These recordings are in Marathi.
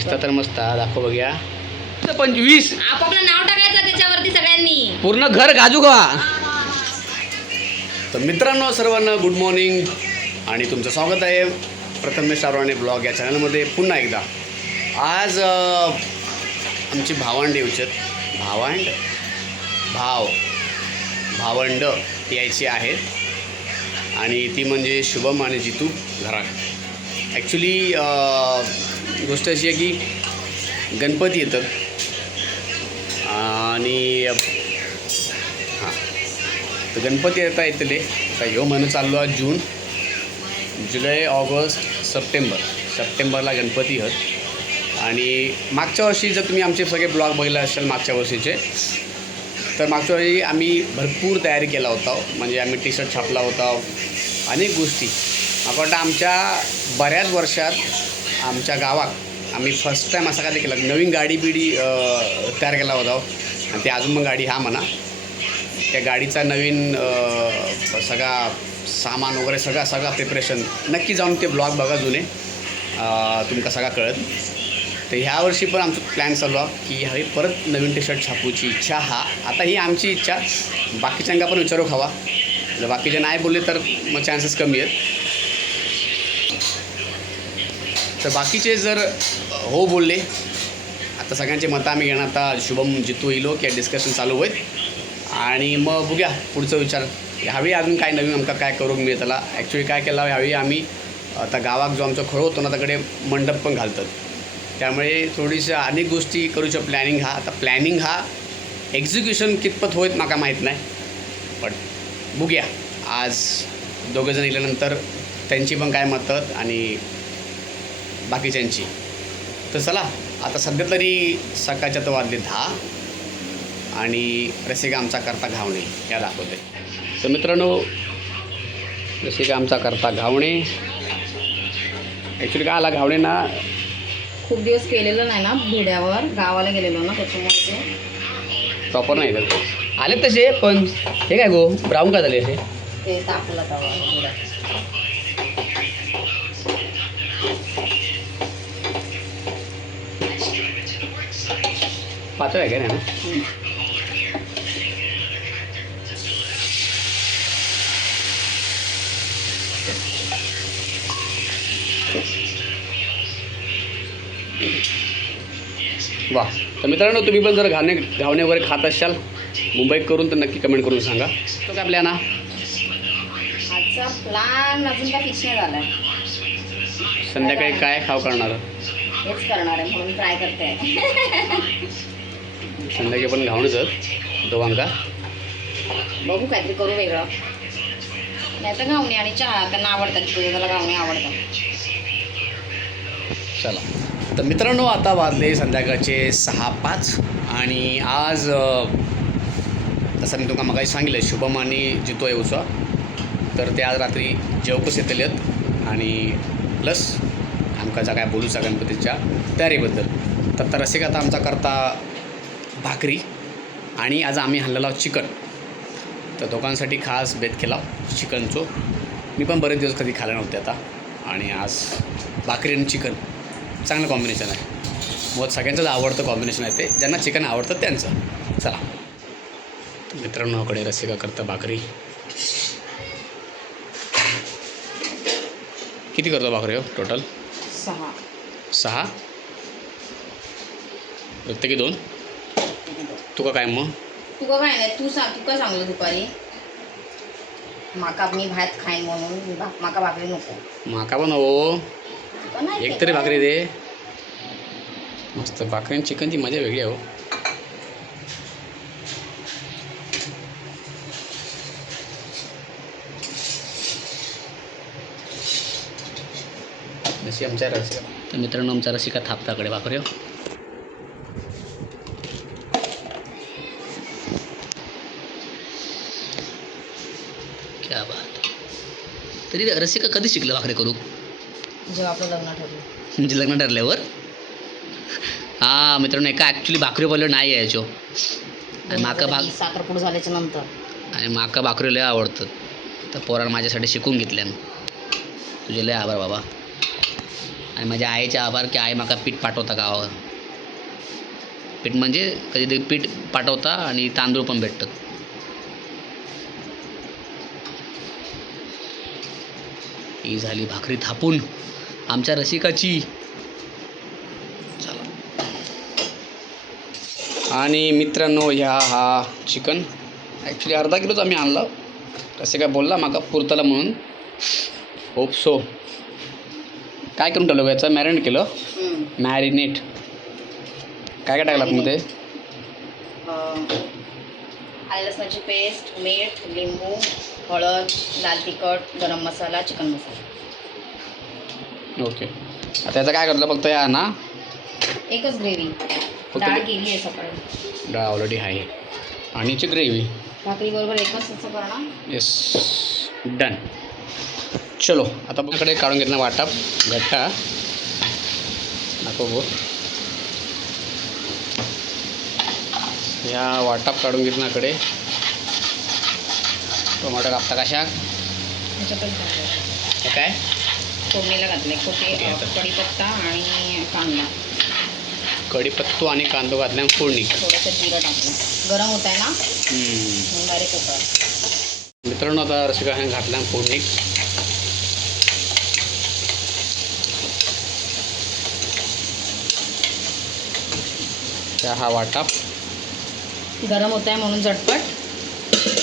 दिसता तर मस्त दाखव बघूया 25 आपापलं नाव टाकायचं त्याच्यावरती सगळ्यांनी पूर्ण घर गाजू का. तर मित्रांनो सर्वांना गुड मॉर्निंग आणि तुमचं स्वागत आहे प्रथमेश सारवाणे ब्लॉग या चॅनलमध्ये पुन्हा एकदा. आज आमची भावंड येऊचत भावंड यायची आहेत आणि ती म्हणजे शुभम आणि जितू घरात. ॲक्च्युली गोष्ट अशी आहे की गणपती येतात आणि हां तर गणपती येतले आता ह्यो महिना चाललो आहे जून जुलै ऑगस्ट सप्टेंबरला गणपती आहेत. आणि मागच्या वर्षी जर तुम्ही आमचे सगळे ब्लॉग बघितले असाल मागच्या वर्षीचे तर मागच्या वर्षी आम्ही भरपूर तयारी केला होता. म्हणजे आम्ही टी शर्ट छापला होता, अनेक गोष्टी. मला वाटतं आमच्या बऱ्याच वर्षात आमच्या गावात आम्ही फर्स्ट टाईम असा काय केला नवीन गाडी तयार केला होता. आणि ते अजून मग गाडी हा म्हणा त्या गाडीचा नवीन सगळा सामान वगैरे सगळा प्रिपरेशन नक्की जाऊन ते ब्लॉग बघा जुने तुमका सगळा कळत. तर ह्या वर्षी पण आमचं प्लॅन चालू आहे की ह्यावेळी परत नवीन टी शर्ट छापूची इच्छा आता ही आमची इच्छा. बाकीच्यांना पण विचारू खावा, जर बाकीचे नाही बोलले तर मग चान्सेस कमी आहेत. तर बाकीचे जर हो बोलले आता सगळ्यांचे मतं आम्ही घेणार. आता शुभम जितू येलो की डिस्कशन चालू होईल आणि मग बघूया पुढचा विचार. ह्यावेळी अजून काय नवीन आमका काय करू मी त्याला ॲक्च्युली काय केलं ह्यावेळी आम्ही आता गावात जो आमचा खळ होतो ना त्याकडे मंडप पण घालतात. त्यामुळे थोडीशा अनेक गोष्टी करूच्या प्लॅनिंग हा एक्झिक्युशन कितपत होईल माका माहीत नाही. पण बघूया आज दोघंजण येल्यानंतर त्यांची पण काय मतं आणि बाकीच्यांची. तर चला आता सध्या तरी सकाळच्या तर वाजले 10 आणि रसिका आमचा करता घावणे या दाखवते. तर मित्रांनो रसिका आमचा करता घावणे ॲक्च्युली काय आला घावणे ना खूप दिवस केलेलं नाही ना भिड्यावर गावाला गेलेलो ना त्याच्यामुळे प्रॉपर नाही का आले तसे. पण हे काय गो ब्राऊन का झाले असे ते तापला तवा पातळ आहे काय नाही ना. वा. तर मित्रांनो तुम्ही पण जर घावणे वगैरे खात असाल मुंबईत करून तर नक्की कमेंट करून सांगा. तो काय प्लॅन आजचा प्लॅन अजून काय फिक्स नाही झालाय. संध्याकाळी काय खाव करणार हेच करणार आहे म्हणून ट्राय करते. संध्याकाळी पण घावणच दोघांका बघू काहीतरी करू वेगळं. नाही तर घावणे आणि चहा त्यांना आवडतात. त्याला घावणे आवडतात. चला तर मित्रांनो आता वाजले संध्याकाळचे 6:05 आणि आज तसं मी तुमका मगाशी सांगितलं शुभम आणि जितो येऊचा तर ते आज रात्री जेवकच येतले आहेत आणि प्लस आमकाचा काय बोलूचा गणपतीच्या तयारीबद्दल. तर रसिक आता आमचा करता भाकरी आणि आज आम्ही आणलेला चिकन. तर दोघांसाठी खास बेत केला चिकनचो. मी पण बरेच दिवस कधी खाल्लं नव्हते आता आणि आज भाकरी आणि चिकन चांगलं कॉम्बिनेशन आहे. मग सगळ्यांचंच आवडतं कॉम्बिनेशन आहे ते. ज्यांना चिकन आवडतं त्यांचं. चला मित्रांनोकडे रसिका करता भाकरी. किती करतो भाकरी हो टोटल 6 प्रत्येकी 2. तुका काय मग तुका काय नाही तू काय सांगलं दुपारी माका मी भात खाईन म्हणून माका भाकरी नको. माका पण हो एक तरी भाकरी दे. मस्त भाकरी आणि चिकनची मजा वेगळी आहे हो. जशी आमच्या रसिका. तर मित्रांनो आमचा रसिका थापताकडे भाकरी हो. क्या बात. तरी रसिका कधी शिकलं भाकरी करू जेव्हा आपलं लग्न ठरलं. म्हणजे लग्न ठरल्यावर. हां मित्रांनो एका ॲक्च्युली भाकरी बोललो नाही यायचो आणि माका साखरपुडा झाल्याच्या नंतर आणि माका भाकरी लय आवडतं. तर पोरानं माझ्यासाठी शिकून घेतल्यानं तुझे लय आभार बाबा. आणि माझ्या आईचे आभार की आई माका पीठ पाठवता गावावर. पीठ म्हणजे कधी पीठ पाठवता आणि तांदूळ पण भेटतात. ही झाली भाकरी थापून आमच्या रसिकाची. चला. आणि मित्रांनो हा चिकन ॲक्च्युली अर्धा किलोच आम्ही आणला. कसे काय बोलला माका पुरताला म्हणून. Hope so. काय करून टाकलं याचं मॅरिनेट केलं. मॅरिनेट काय काय टाकलं आतमध्ये. आलं लसणाची पेस्ट, मीठ, लिंबू, हळद, लाल तिखट, गरम मसाला, चिकन मसाला. ओके. आता याचं काय करलं फक्त या ना एकच ग्रेव्ही. डाळ केली आहे सकाळी. डाळ ऑलरेडी आहे आणि ची ग्रेव्ही भाकरी बरोबर एकच असं करणार. Yes done. चलो आता आपल्याकडे काढून घेतला वाटाप घट्टा नको गो. ह्या वाटाप काढून घेतल्याकडे टोमॅटो कापता कशा काय फोडणीला घातले कढीपत्ता आणि कांदा. कढीपत्तो आणि कांदो घातल्या फोडणी. थोडंसं जिरं टाकलं. गरम होत आहे ना डायरेक्ट कुकर. मित्रांनो आता रसिकाने घातल्या फोडणी. हा वाटाप गरम होत आहे म्हणून झटपट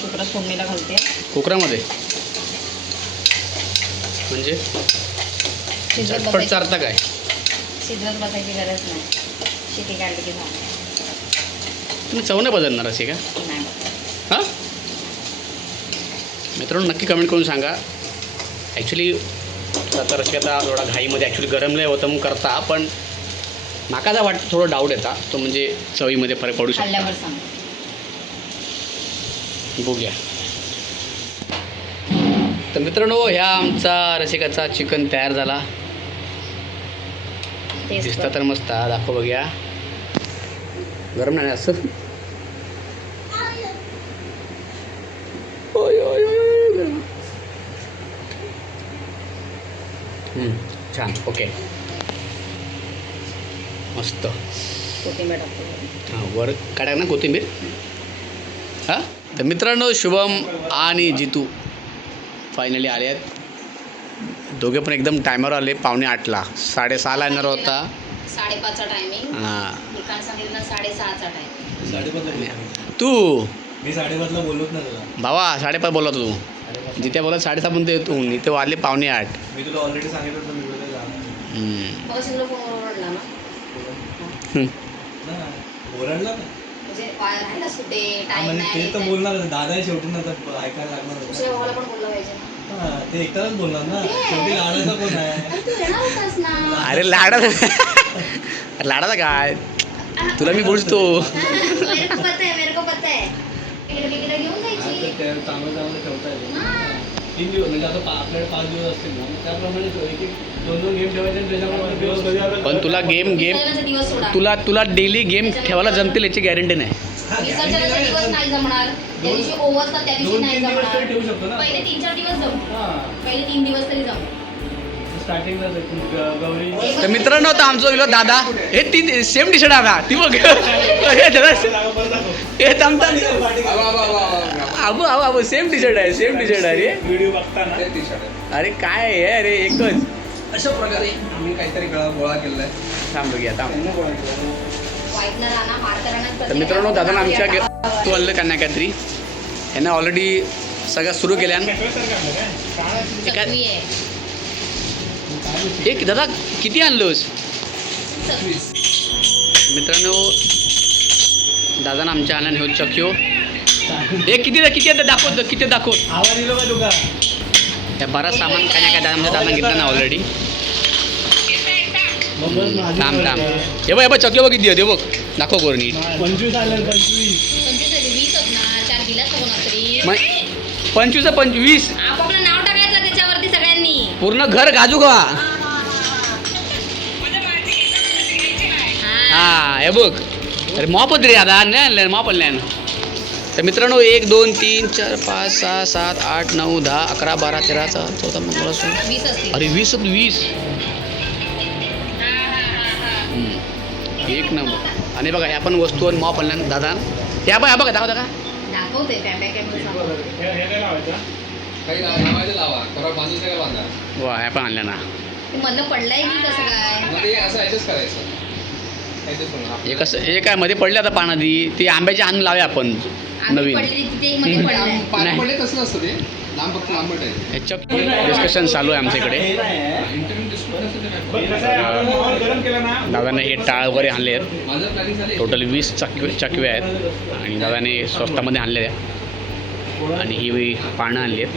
कुकरात फोडणीला घालते. कुकरामध्ये म्हणजे झटपट चालता काय. शिजवत बसायची गरज नाही. शिटी काढली की झालं. तुम्ही चव नाही बदलणार असे का. नाही हां मित्रांनो नक्की कमेंट करून सांगा. ॲक्च्युली आता रशी आता थोडा घाईमध्ये ॲक्च्युली गरम नाही होतं मग करता. पण माका जा वाटतं थोडं डाऊट येता तो म्हणजे चवीमध्ये फरक पडू शकतो. खाल्ल्यावर सांग. बघूया. तर मित्रांनो ह्या आमचा रसिकाचा चिकन तयार झाला. दिसता तर मस्त. दाखव बघूया. गरम नाही असं. छान. ओके मस्त. कोथिंबीर टाकतो. हां वर काढा ना कोथिंबीर. हां तर मित्रांनो शुभम आणि जितू फायनली आले आहेत. दोघे पण एकदम टायमर आले. 7:45 6:30ला येणार होता. 5:30चा टायमिंग. हां ठिकाण सांगितलं 6:30चा टायमिंग. तू मी 5:30ला बोलत ना तुला. भावा 5:30 बोलत तू. जिथे बोलत 6:30 पर्यंत येतो. इथे वाजले 7:45. मी तुला ऑलरेडी सांगितलं होतं मी बोलत जाणार. मग सगळं फोनवर ओरडला ना. ओरडला ना. म्हणजे राहिला सुटे टाइम म्हणजे नाही. ते तर बोलणार दादा आहे शेवटी ना तर ऐकायला लागणार दुसऱ्या भावाला पण बोललं पाहिजे ना. हां ते एकटाच बोलणार ना. शेवटी लाडाचा कोण आहे. तू येणार होतास ना. अरे लाडाचा काय तुला मी बोलतो. मेरे को पता है. तिकडे घेऊन जायची. चांगलं चांगलं ठेवता येईल. हां. 3 दिवस म्हणजे आता आपल्याकडे 5 दिवस असतील ना मग त्याप्रमाणे एक 2 गेम ठेवायचे आणि त्याच्यामुळे दिवस कधी आले. पण तुला गेम विसर्जनाचा दिवस सोडा. तुला डेली गेम ठेवायला जमतील याची गॅरंटी नाही. विसर्जनाचा दिवस नाही जमणार. त्या दिवशी ओव्हरचा त्या दिवशी नाही 2-3 दिवस तरी जमणार. ठेवू शकतो ना. पहिले 3-4 दिवस जमू. हां पहिले 3 दिवस तरी जमू. स्टार्टिंगला गौरी. तर मित्रांनो आता आमचा विलो दादा हे ती सेम टी शर्ट आता ती बघ. हे थांबता आबू सेम टी शर्ट आहे. सेम टी शर्ट आहे रे. व्हिडिओ बघताना अरे काय आहे अरे एकच. अशा प्रकारे आम्ही काहीतरी गोळा केलेला आहे. थांब बघूया थांब. वाईटनं राहणार मारताना. तर मित्रांनो दादा आमच्या तू आणलं का नाही काहीतरी यांना ऑलरेडी सगळं सुरू केल्यान. चकली आहे. एक दादा किती आणलोस मित्रांनो. दादानं आमच्या आणल्यान हे चक्यो. हे किती आता दाखवतो किती दाखव. आवाज दिलो का तुका. त्या बराच सामान काय ना काय आमच्या दादा घेतलं ना ऑलरेडी. थांब हे बघ चक्यो बघ किती होते बघ दाखव करून नीट. 25 आले 25. 20 असणार. 4 दिलास कोणा तरी. मग 25 आपापलं नाव टाकायचं त्याच्यावरती सगळ्यांनी. पूर्ण घर गाजू का. हा हे बघ अरे मॉपत रे दादा नाही आणलं मॉपल नाही. तर मित्रांनो 1 2 3 4 5 6 7 8 9 10 11 12 13 14 15 16 20 असतील. अरे 20 एक नंबर. आणि बघा ह्या पण वस्तूवर मॉप आणल्या दादा. ह्या बघा दाखव दाखवा. दाखवते कॅमेरा काही लावायचं लावा, खराब बांधून काय बांधा. वा ह्या पण आणल्या ना. मधलं पडलंय की कसं काय? मग ते असं ॲडजस्ट करायचं. ॲडजस्ट करून हे कसं हे काय मध्ये पडले आता पानादी ती आंब्याची आणून लावूया आपण आम्ही नवीन. पडली तिथे मध्ये पडलंय. पाणी नाही. पडले तसं असतं ते. लांब फक्त लांबट आहे. ह्याच्या डिस्कशन चालू आहे आमच्याकडे. इंटरनेट डिस्प्ले असतं ते नाही. दादाने हे टाळ वगैरे आणले आहेत. माझं प्लॅनिंग झाले. टोटल 20 चकव्या आहेत आणि दादाने स्वस्तामध्ये आणले आहेत. आणि ही पानं आणली आहेत.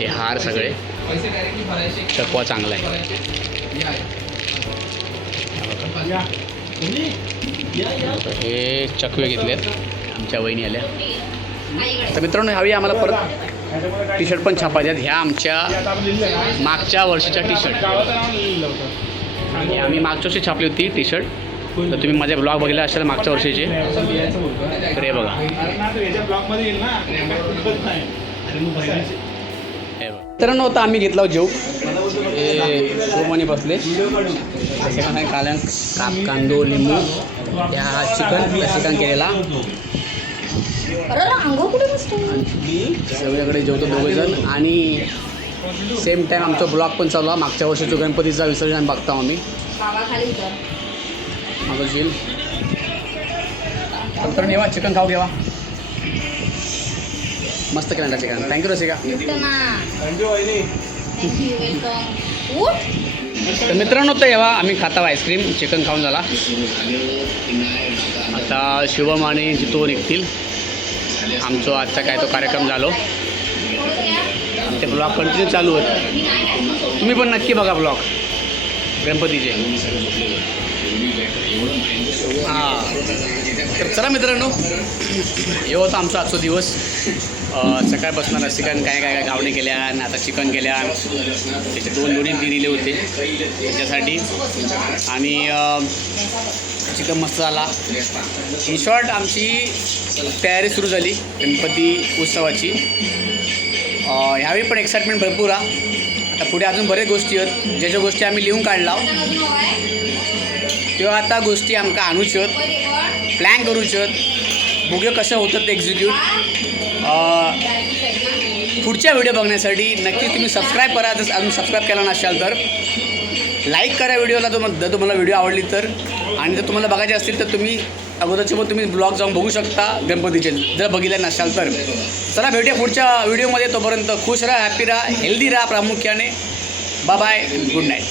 हे हार सगळे. पैसे डायरेक्टली भरायचे. चकवा चांगला आहे. हे आहे. हे चकवे घेतले आहेत आमच्या वहिनी आल्या. आईकडे. तर मित्रांनो ह्यावेळी आम्हाला परत टी शर्ट पण छापायचे आहेत. ह्या आमच्या मागच्या वर्षीच्या टी शर्ट आणि आम्ही मागच्या वर्षी छापली होती टी शर्ट. तर तुम्ही माझे ब्लॉग बघितला असेल मागच्या वर्षीचे. तर हे बघा मित्रांनो आता आम्ही घेतला जेव. हे सोमाने बसले त्याच्या काल्या कांदो लिंबू ह्या चिकन केलेला. अरे अंघोळ कुठे बसतो? सगळ्याकडे जेवतो दोघेजण आणि सेम टाईम आमचा ब्लॉग पण चालू आहे. मागच्या वर्षीचा गणपतीचा विसर्जन बघतो आम्ही. बाबा खाली उतर. माझं जेल तर येवा चिकन खाऊ घेवा. मस्त केलं चिकन. थँक्यू रसिका. उठ ना. Thank you welcome. उठ. तर मित्रांनो तर येवा आम्ही खाता आईस्क्रीम. चिकन खाऊन झाला. आता शुभम आणि जितो निघतील. आमचा आजचा काय तो कार्यक्रम झालो. आमचे ब्लॉग कंटिन्यू चालू आहेत. तुम्ही पण नक्की बघा ब्लॉग गणपतीचे. हां तर चला मित्रांनो हे होतं आमचा आजचा दिवस. सकाळपासून रसिकांनी काय काय काय गावणे केल्या आणि आता चिकन केल्या. त्याचे दोन्ही दिले होते त्याच्यासाठी आणि चिकन मस्त झाला. इन शॉर्ट आमची तयारी सुरू झाली गणपती उत्सवाची. ह्यावेळी पण एक्साइटमेंट भरपूर आहे. आता पुढे अजून बऱ्याच गोष्टी आहेत ज्या ज्या गोष्टी आम्ही लिहून काढला तेव्हा आता गोष्टी आमका आणूच प्लॅन करूच बघूया कसं होतं ते एक्झिक्यूट. पुढच्या व्हिडिओ बघण्यासाठी नक्की तुम्ही सबस्क्राईब करा. जर अजून सबस्क्राईब केला नसाल तर लाईक करा व्हिडिओला जर तुम्हाला व्हिडिओ आवडली तर. आणि जर तुम्हाला बघायचे असतील तर तुम्ही अगोदरचे पण तुम्ही ब्लॉग जाऊन बघू शकता गणपतीचे जर बघितले नसाल तर. चला भेटूया पुढच्या व्हिडिओमध्ये. तोपर्यंत खुश राहा, हॅपी राहा, हेल्दी राहा प्रामुख्याने. Bye bye, good night.